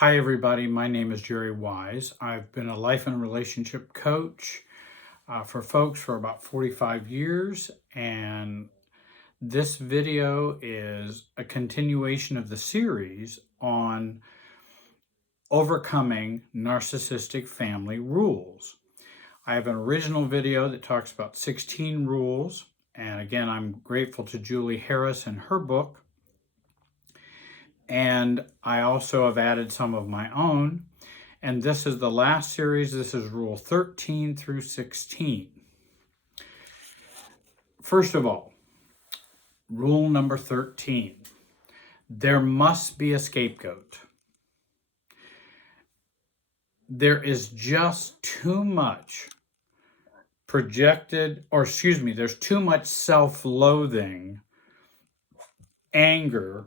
Hi everybody, my name is Jerry Wise. I've been a life and relationship coach for folks for about 45 years, and this video is a continuation of the series on overcoming narcissistic family rules. I have an original video that talks about 16 rules, and again, I'm grateful to Julie Harris and her book. And I also have added some of my own. And this is the last series. This is rule 13 through 16. First of all, rule number 13. There must be a scapegoat. There is just too much there's too much self-loathing, anger,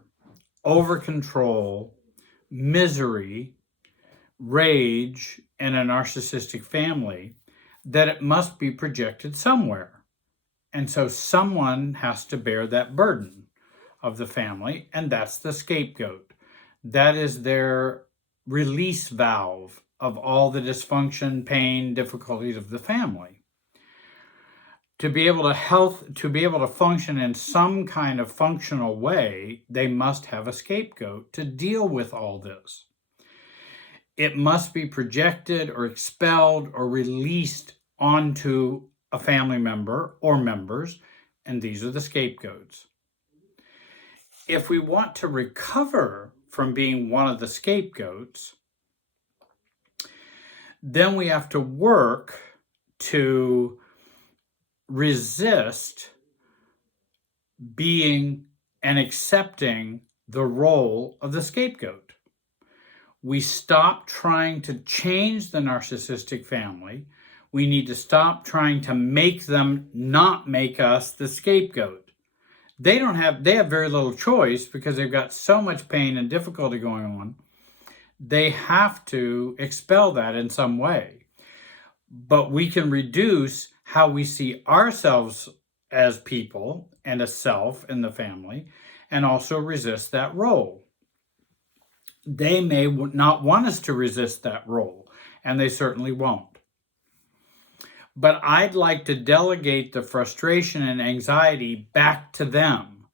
over-control, misery, rage in a narcissistic family that it must be projected somewhere. And so someone has to bear that burden of the family, and that's the scapegoat. That is their release valve of all the dysfunction, pain, difficulties of the family. To be able to function in some kind of functional way, they must have a scapegoat to deal with all this. It must be projected or expelled or released onto a family member or members, and these are the scapegoats. If we want to recover from being one of the scapegoats, then we have to work to resist being and accepting the role of the scapegoat. We stop trying to change the narcissistic family. We need to stop trying to make them not make us the scapegoat. They have very little choice because they've got so much pain and difficulty going on. They have to expel that in some way. But we can reduce how we see ourselves as people and a self in the family, and also resist that role. They may not want us to resist that role, and they certainly won't. But I'd like to delegate the frustration and anxiety back to them,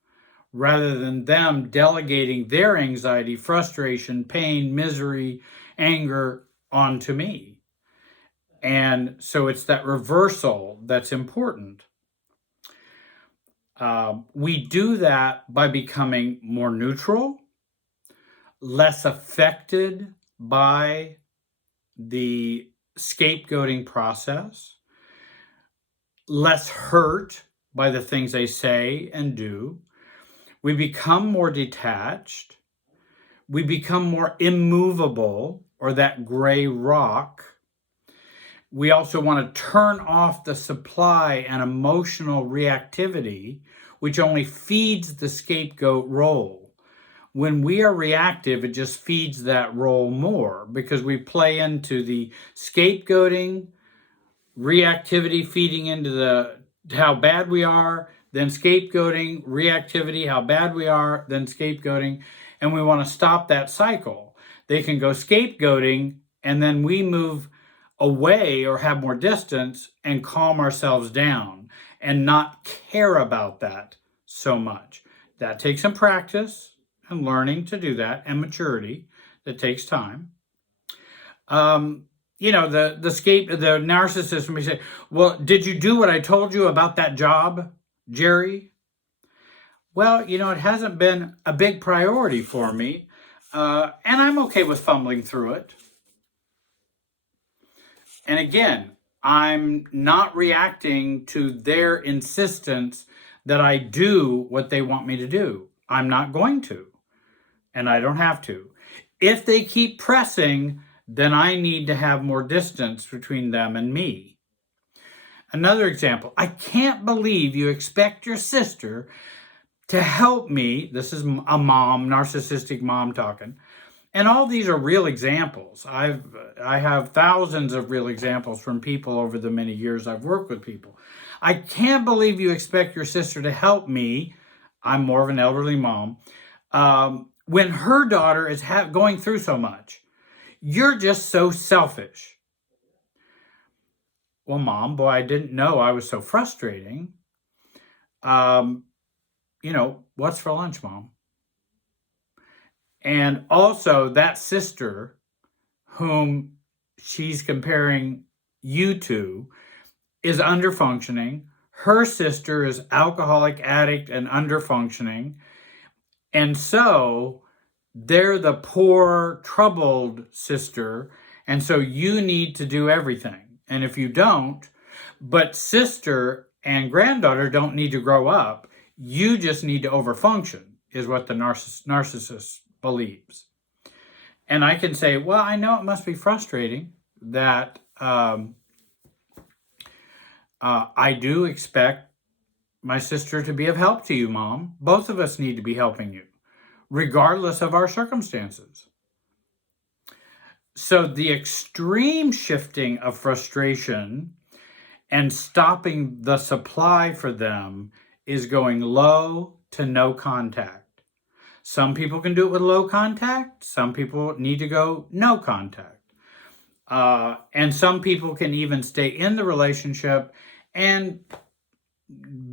rather than them delegating their anxiety, frustration, pain, misery, anger onto me. And so it's that reversal that's important. We do that by becoming more neutral, less affected by the scapegoating process, less hurt by the things they say and do. We become more detached. We become more immovable, or that gray rock. We also want to turn off the supply and emotional reactivity, which only feeds the scapegoat role. When we are reactive, it just feeds that role more because we play into the scapegoating, reactivity feeding into how bad we are, then scapegoating, reactivity, how bad we are, then scapegoating, and we want to stop that cycle. They can go scapegoating, and then we move away or have more distance and calm ourselves down and not care about that so much. That takes some practice and learning to do that, and maturity. That takes time. The narcissist may say, well, did you do what I told you about that job, Jerry? Well, it hasn't been a big priority for me, and I'm okay with fumbling through it. And again, I'm not reacting to their insistence that I do what they want me to do. I'm not going to, and I don't have to. If they keep pressing, then I need to have more distance between them and me. Another example, I can't believe you expect your sister to help me. This is a mom, narcissistic mom talking. And all these are real examples. I have thousands of real examples from people over the many years I've worked with people. I can't believe you expect your sister to help me. I'm more of an elderly mom. When her daughter is going through so much, you're just so selfish. Well, Mom, boy, I didn't know I was so frustrating. What's for lunch, Mom? And also, that sister whom she's comparing you to is underfunctioning. Her sister is alcoholic, addict, and underfunctioning. And so they're the poor, troubled sister. And so you need to do everything. And if you don't, but sister and granddaughter don't need to grow up, you just need to overfunction, is what the narcissist believes. And I can say, well, I know it must be frustrating that I do expect my sister to be of help to you, Mom. Both of us need to be helping you, regardless of our circumstances. So the extreme shifting of frustration and stopping the supply for them is going low to no contact. Some people can do it with low contact. Some people need to go no contact. And some people can even stay in the relationship and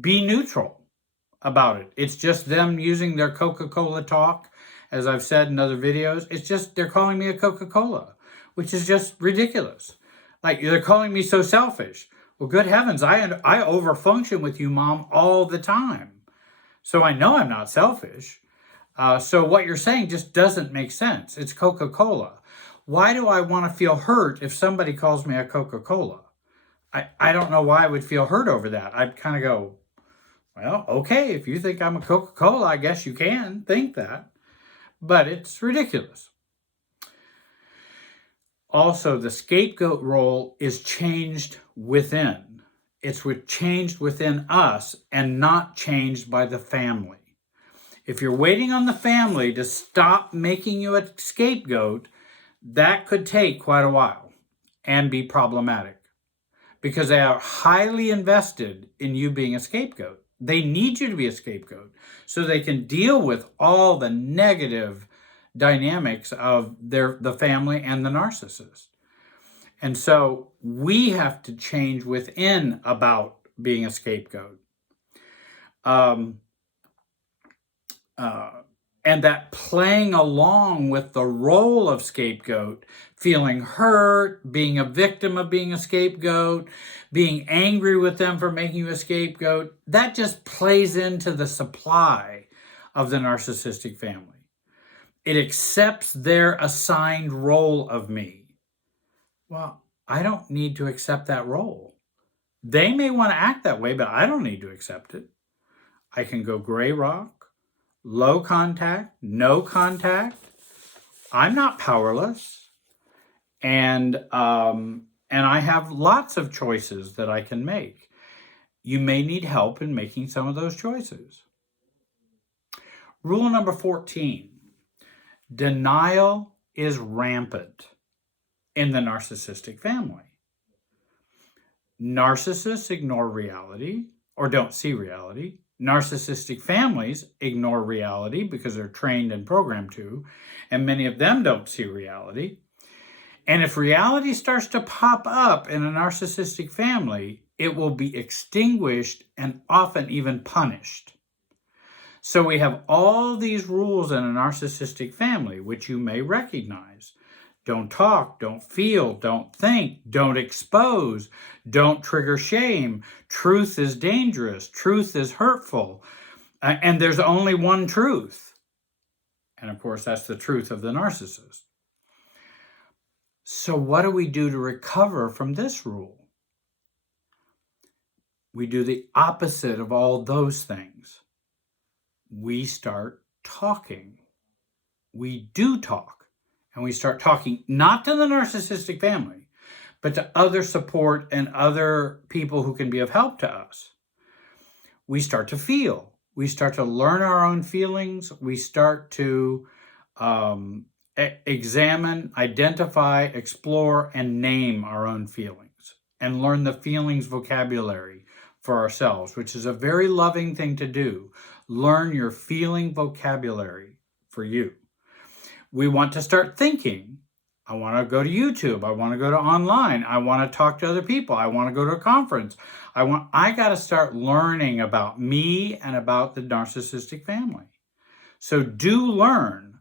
be neutral about it. It's just them using their Coca-Cola talk, as I've said in other videos. It's just they're calling me a Coca-Cola, which is just ridiculous. Like, they're calling me so selfish. Well, good heavens, I overfunction with you, Mom, all the time. So I know I'm not selfish. So what you're saying just doesn't make sense. It's Coca-Cola. Why do I want to feel hurt if somebody calls me a Coca-Cola? I don't know why I would feel hurt over that. I'd kind of go, well, okay, if you think I'm a Coca-Cola, I guess you can think that. But it's ridiculous. Also, the scapegoat role is changed within. It's changed within us and not changed by the family. If you're waiting on the family to stop making you a scapegoat, that could take quite a while and be problematic because they are highly invested in you being a scapegoat. They need you to be a scapegoat so they can deal with all the negative dynamics of the family and the narcissist. And so we have to change within about being a scapegoat. And that playing along with the role of scapegoat, feeling hurt, being a victim of being a scapegoat, being angry with them for making you a scapegoat, that just plays into the supply of the narcissistic family. It accepts their assigned role of me. Well, I don't need to accept that role. They may want to act that way, but I don't need to accept it. I can go gray rock, low contact, no contact. I'm not powerless. And I have lots of choices that I can make. You may need help in making some of those choices. Rule number 14, denial is rampant in the narcissistic family. Narcissists ignore reality or don't see reality. Narcissistic families ignore reality because they're trained and programmed to, and many of them don't see reality. And if reality starts to pop up in a narcissistic family, it will be extinguished and often even punished. So we have all these rules in a narcissistic family, which you may recognize. Don't talk, don't feel, don't think, don't expose, don't trigger shame. Truth is dangerous, truth is hurtful, and there's only one truth. And of course, that's the truth of the narcissist. So what do we do to recover from this rule? We do the opposite of all those things. We start talking. We do talk. And we start talking not to the narcissistic family, but to other support and other people who can be of help to us. We start to feel. We start to learn our own feelings. We start to examine, identify, explore, and name our own feelings and learn the feelings vocabulary for ourselves, which is a very loving thing to do. Learn your feeling vocabulary for you. We want to start thinking. I want to go to YouTube. I want to go to online. I want to talk to other people. I want to go to a conference. I got to start learning about me and about the narcissistic family. So do learn.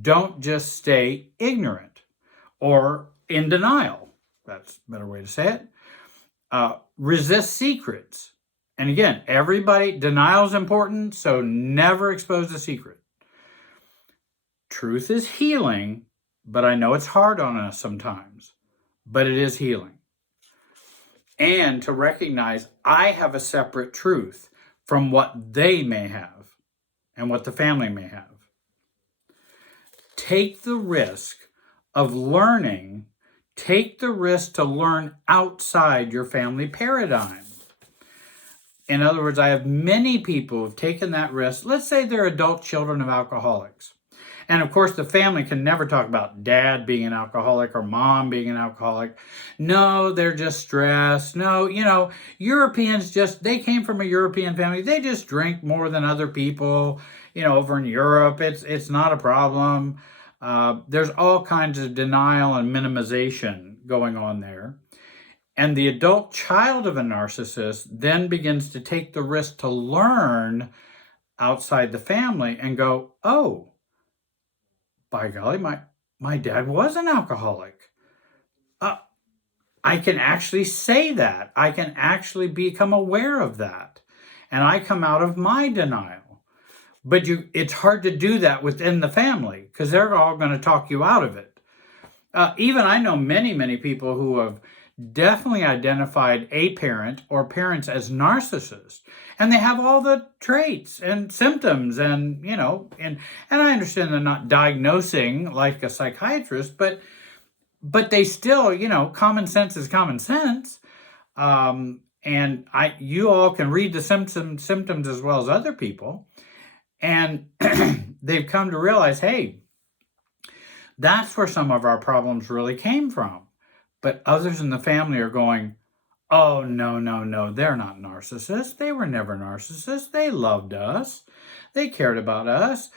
Don't just stay ignorant or in denial. That's a better way to say it. Resist secrets. And again, denial is important, so never expose the secret. Truth is healing, but I know it's hard on us sometimes, but it is healing. And to recognize I have a separate truth from what they may have and what the family may have. Take the risk of learning. Take the risk to learn outside your family paradigm. In other words, I have many people who have taken that risk. Let's say they're adult children of alcoholics. And of course, the family can never talk about dad being an alcoholic or mom being an alcoholic. No, they're just stressed. No, Europeans they came from a European family. They just drink more than other people. Over in Europe, it's not a problem. There's all kinds of denial and minimization going on there. And the adult child of a narcissist then begins to take the risk to learn outside the family and go, oh, by golly, my dad was an alcoholic. I can actually say that. I can actually become aware of that. And I come out of my denial. But it's hard to do that within the family because they're all going to talk you out of it. Even I know many, many people who have definitely identified a parent or parents as narcissists, and they have all the traits and symptoms, and I understand they're not diagnosing like a psychiatrist, but they still, common sense is common sense. And you all can read the symptoms as well as other people, and they've come to realize, hey, that's where some of our problems really came from. But others in the family are going, oh, no, they're not narcissists. They were never narcissists. They loved us. They cared about us.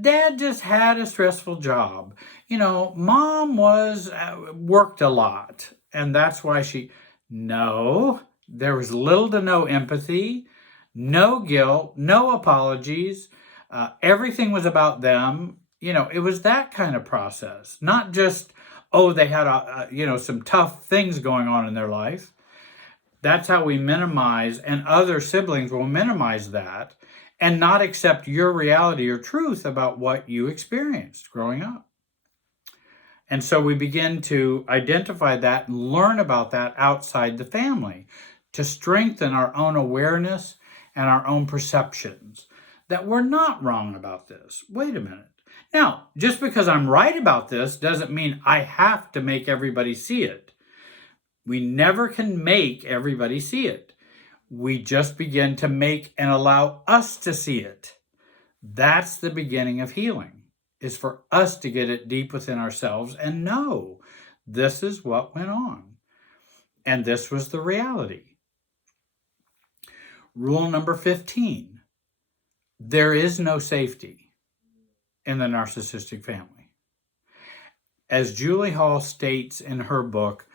Dad just had a stressful job. Mom worked a lot. And that's why no, there was little to no empathy, no guilt, no apologies. Everything was about them. It was that kind of process, not just, oh, they had some tough things going on in their life. That's how we minimize, and other siblings will minimize that and not accept your reality or truth about what you experienced growing up. And so we begin to identify that and learn about that outside the family to strengthen our own awareness and our own perceptions that we're not wrong about this. Wait a minute. Now, just because I'm right about this doesn't mean I have to make everybody see it. We never can make everybody see it. We just begin to make and allow us to see it. That's the beginning of healing, is for us to get it deep within ourselves and know this is what went on. And this was the reality. Rule number 15, there is no safety in the narcissistic family. As Julie Hall states in her book,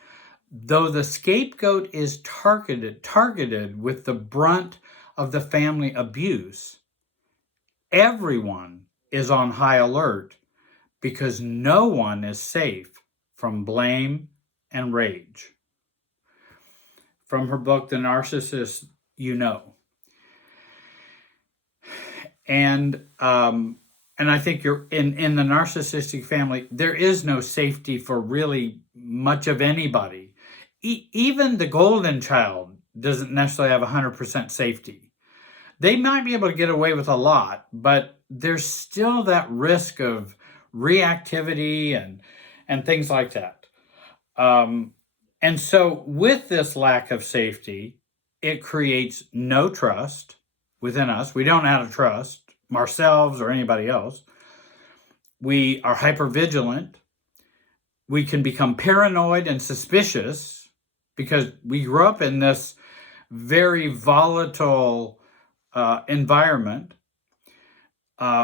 though the scapegoat is targeted with the brunt of the family abuse, everyone is on high alert because no one is safe from blame and rage. From her book, The Narcissist You Know. And I think you're in the narcissistic family, there is no safety for really much of anybody. Even the golden child doesn't necessarily have 100% safety. They might be able to get away with a lot, but there's still that risk of reactivity and things like that. And so with this lack of safety, it creates no trust within us. We don't have to trust ourselves or anybody else. We are hypervigilant. We can become paranoid and suspicious because we grew up in this very volatile environment.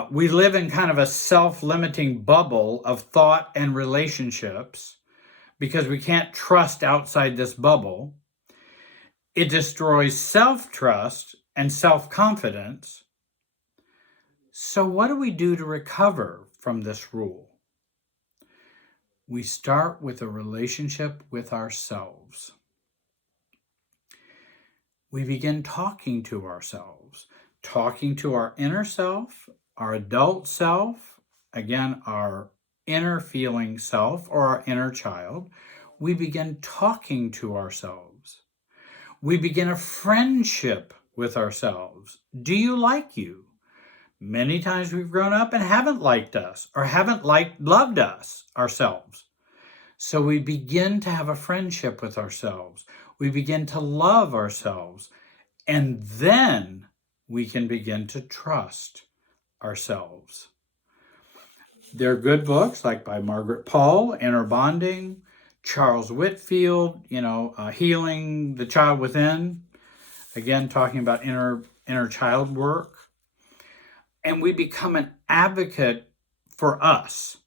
We live in kind of a self-limiting bubble of thought and relationships because we can't trust outside this bubble. It destroys self-trust and self-confidence. So what do we do to recover from this rule? We start with a relationship with ourselves. We begin talking to ourselves, talking to our inner self, our adult self, again, our inner feeling self or our inner child. We begin talking to ourselves. We begin a friendship with ourselves. Do you like you? Many times we've grown up and haven't liked us or haven't loved us ourselves. So we begin to have a friendship with ourselves. We begin to love ourselves. And then we can begin to trust ourselves. There are good books like by Margaret Paul, Inner Bonding, Charles Whitfield, Healing the Child Within. Again, talking about inner child work. And we become an advocate for us.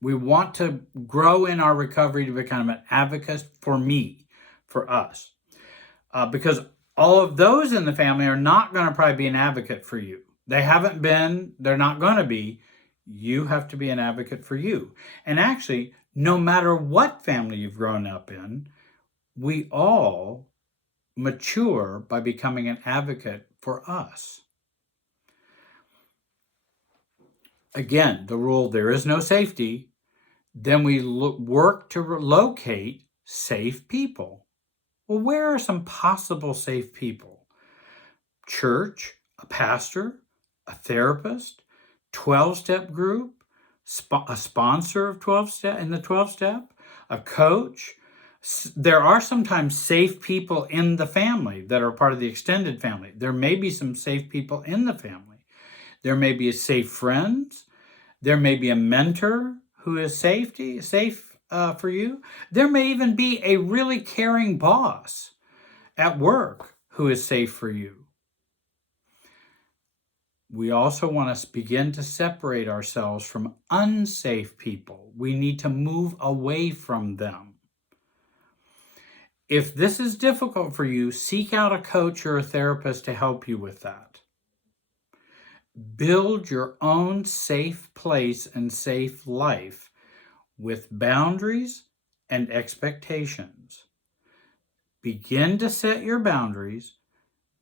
We want to grow in our recovery to become an advocate for me, for us. Because all of those in the family are not going to probably be an advocate for you. They haven't been, they're not going to be. You have to be an advocate for you. And actually, no matter what family you've grown up in, we all mature by becoming an advocate for us. Again, the rule, there is no safety. Then we work to locate safe people. Well, where are some possible safe people? Church, a pastor, a therapist, 12-step group, a sponsor of 12-step in the 12-step, a coach. There are sometimes safe people in the family that are part of the extended family. There may be some safe people in the family. There may be a safe friends. There may be a mentor who is safe for you. There may even be a really caring boss at work who is safe for you. We also want to begin to separate ourselves from unsafe people. We need to move away from them. If this is difficult for you, seek out a coach or a therapist to help you with that. Build your own safe place and safe life with boundaries and expectations. Begin to set your boundaries.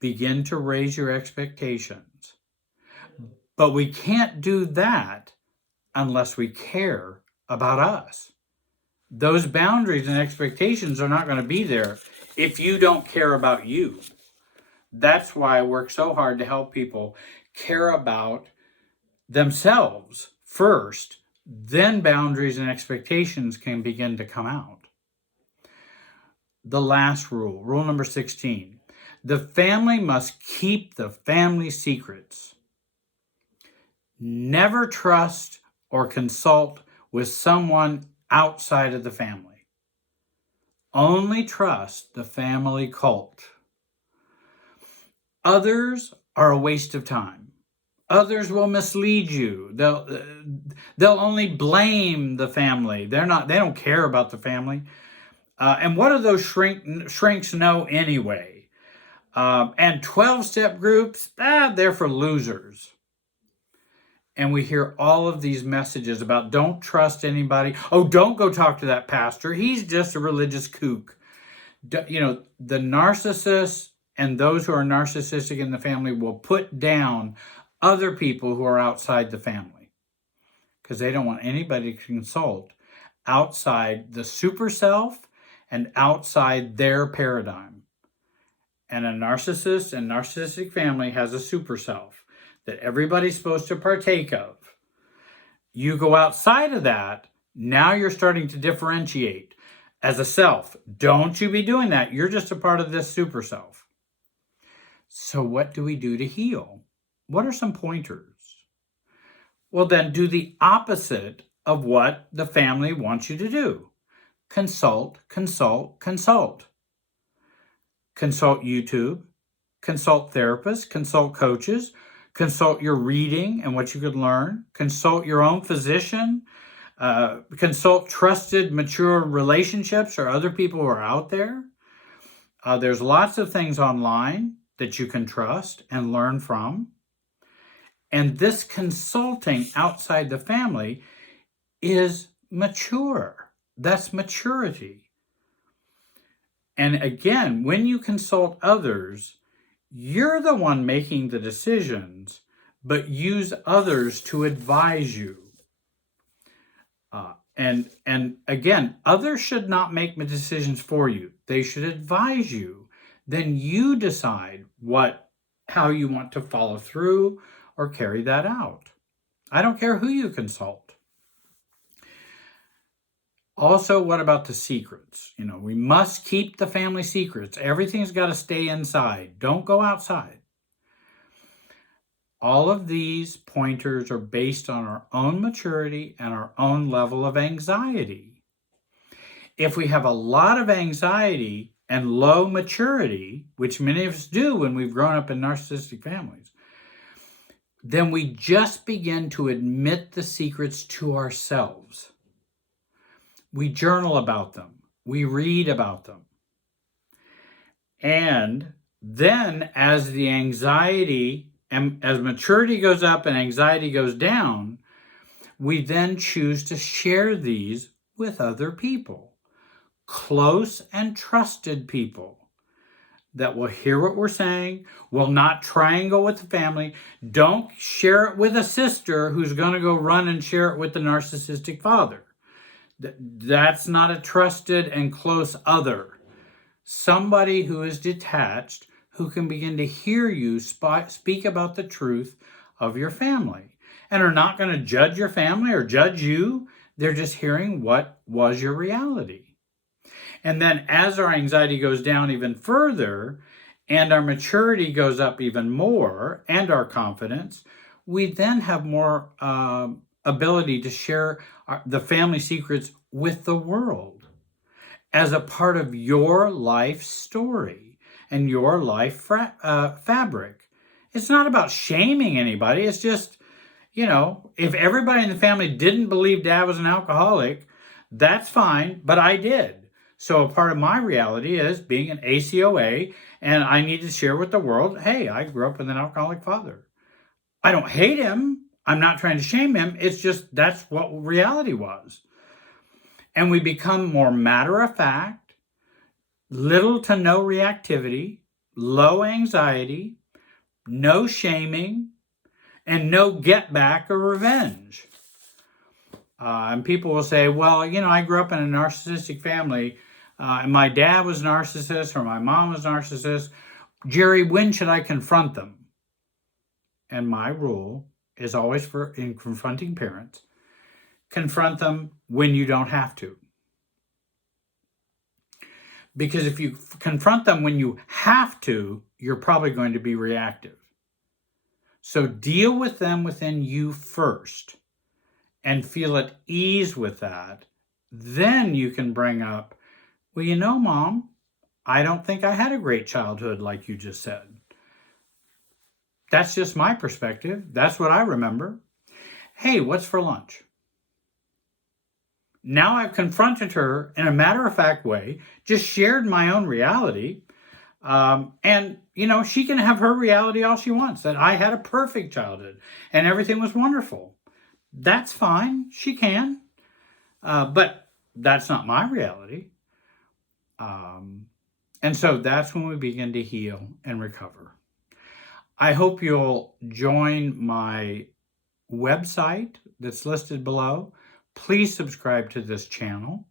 Begin to raise your expectations. But we can't do that unless we care about us. Those boundaries and expectations are not going to be there if you don't care about you. That's why I work so hard to help people care about themselves first, then boundaries and expectations can begin to come out. The last rule, rule number 16, the family must keep the family secrets. Never trust or consult with someone outside of the family. Only trust the family cult. Others are a waste of time. Others will mislead you. They'll only blame the family. They don't care about the family. And what do those shrinks know anyway? And 12-step groups, they're for losers. And we hear all of these messages about don't trust anybody. Oh, don't go talk to that pastor. He's just a religious kook. The narcissists and those who are narcissistic in the family will put down other people who are outside the family because they don't want anybody to consult outside the super self and outside their paradigm. And a narcissist and narcissistic family has a super self that everybody's supposed to partake of. You go outside of that, now you're starting to differentiate as a self. Don't you be doing that. You're just a part of this super self. So what do we do to heal? What are some pointers? Well, then do the opposite of what the family wants you to do. Consult, consult, consult. Consult YouTube, consult therapists, consult coaches, consult your reading and what you could learn, consult your own physician, consult trusted, mature relationships or other people who are out there. There's lots of things online that you can trust and learn from. And this consulting outside the family is mature. That's maturity. And again, when you consult others, you're the one making the decisions, but use others to advise you. And again, others should not make the decisions for you. They should advise you. Then you decide how you want to follow through or carry that out. I don't care who you consult. Also, what about the secrets? We must keep the family secrets. Everything's got to stay inside. Don't go outside. All of these pointers are based on our own maturity and our own level of anxiety. If we have a lot of anxiety and low maturity, which many of us do when we've grown up in narcissistic families, then we just begin to admit the secrets to ourselves. We journal about them. We read about them. And then as the anxiety and as maturity goes up and anxiety goes down, we then choose to share these with other people, close and trusted people that will hear what we're saying, will not triangle with the family. Don't share it with a sister who's going to go run and share it with the narcissistic father. That's not a trusted and close other. Somebody who is detached, who can begin to hear you speak about the truth of your family and are not going to judge your family or judge you. They're just hearing what was your reality. And then as our anxiety goes down even further and our maturity goes up even more and our confidence, we then have more ability to share the family secrets with the world as a part of your life story and your life fabric. It's not about shaming anybody. It's just, if everybody in the family didn't believe Dad was an alcoholic, that's fine, but I did. So a part of my reality is being an ACOA, and I need to share with the world, hey, I grew up with an alcoholic father. I don't hate him. I'm not trying to shame him. It's just that's what reality was. And we become more matter of fact, little to no reactivity, low anxiety, no shaming, and no get back or revenge. And people will say, well, I grew up in a narcissistic family, and my dad was a narcissist or my mom was a narcissist. Jerry, when should I confront them? And my rule is always in confronting parents, confront them when you don't have to. Because if you confront them when you have to, you're probably going to be reactive. So deal with them within you first and feel at ease with that. Then you can bring up, well, Mom, I don't think I had a great childhood like you just said. That's just my perspective. That's what I remember. Hey, what's for lunch? Now I've confronted her in a matter-of-fact way, just shared my own reality. And, she can have her reality all she wants, that I had a perfect childhood and everything was wonderful. That's fine. She can. But that's not my reality. And so that's when we begin to heal and recover. I hope you'll join my website that's listed below. Please subscribe to this channel.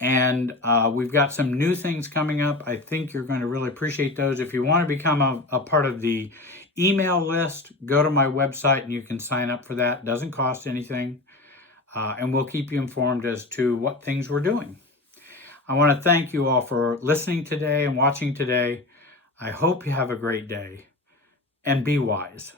And we've got some new things coming up. I think you're going to really appreciate those. If you want to become a part of the email list, go to my website and you can sign up for that. It doesn't cost anything. And we'll keep you informed as to what things we're doing. I want to thank you all for listening today and watching today. I hope you have a great day and be wise.